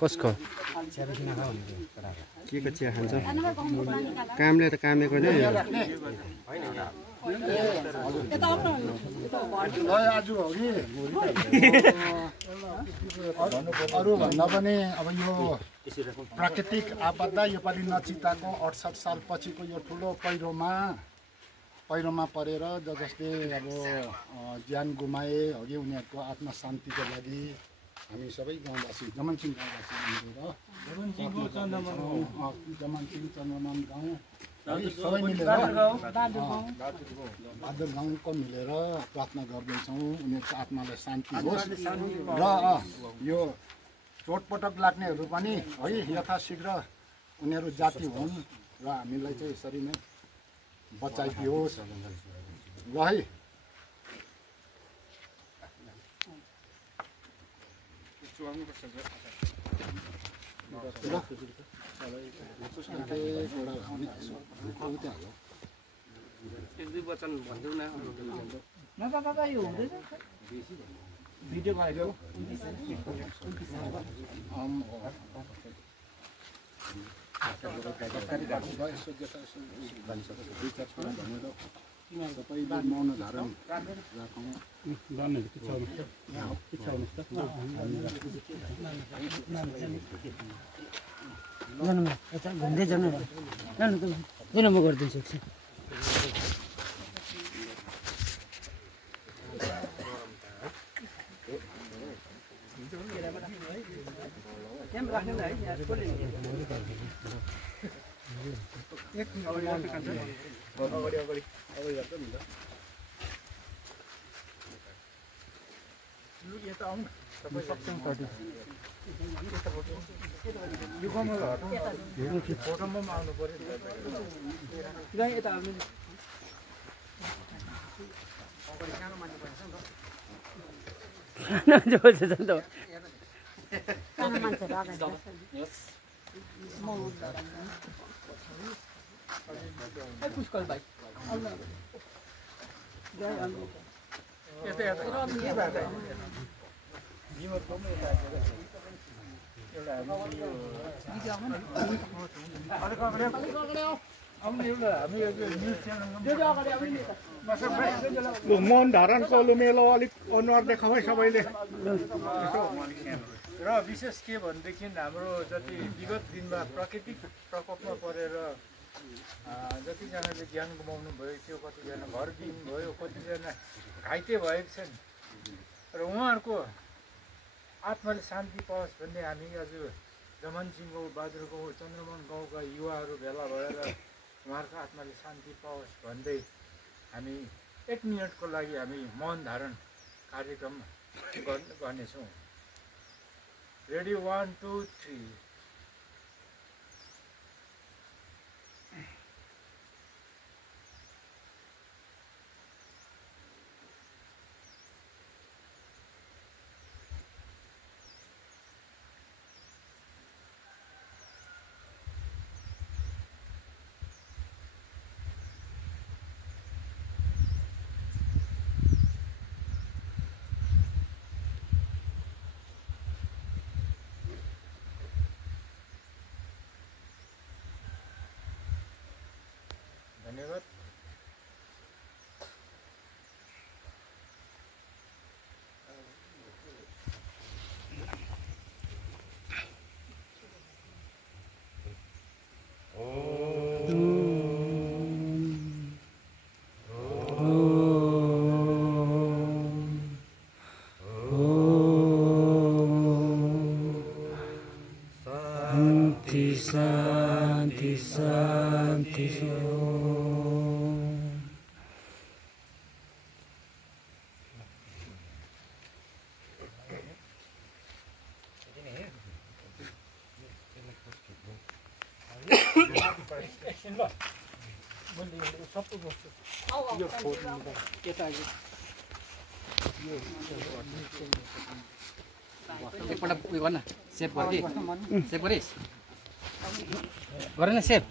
कसको के को चिया खान्छ कामले त कामेको नै अरू भन्दा पनि अब यो प्राकृतिक आपदा योपालि नचिताको 68 साल पछिको यो ठुलो पहिरोमा परेर जसले अब ज्यान गुमाए अघि उनीहरूको आत्मा शान्तिको लागि हामी सबै गाउँवासी जमनसिंह गाउँवासी मिलेर जमनसिंह चन्द्रमान गाउँ सबै मिलेर बादल गाउँको मिलेर प्रार्थना गर्दैछौँ उनीहरूको आत्मालाई शान्ति होस् र यो चोटपटक लाग्नेहरू पनि है यथाशीघ्र उनीहरू जाति हुन् र हामीलाई चाहिँ यसरी नै बचाइदियोस् ल है एक दुई वचन भन्दिउ न दादा यो हुँदैन भिडियो गरेको सबैले मौन धारण राखौँ घुम्दै जानु किन म गरिदिन्छु मौन धारणको लुमेलो अलिक अनुहार देखाउँ है सबैले र विशेष के भनेदेखि हाम्रो जति विगत दिनमा प्राकृतिक प्रकोपमा परेर जतिजनाले ज्यान गुमाउनु भयो त्यो कतिजना घर विहीन भयो कतिजना घाइते भएको छन् र उहाँहरूको आत्माले शान्ति पाओस् भन्ने हामी आज जमनसिंह गाउँ बहादुर गाउँ चन्द्रमान गाउँका युवाहरू भेला भएर उहाँहरूको आत्माले शान्ति पाओस् भन्दै हामी 1 मिनटको लागि हामी मौन धारण कार्यक्रम गर्नेछौँ। रेडी 1 2 3 धन्यवाद। शांति शांति एकपल्ट उयो गर्न सेभ गरिस् गरेन सेभ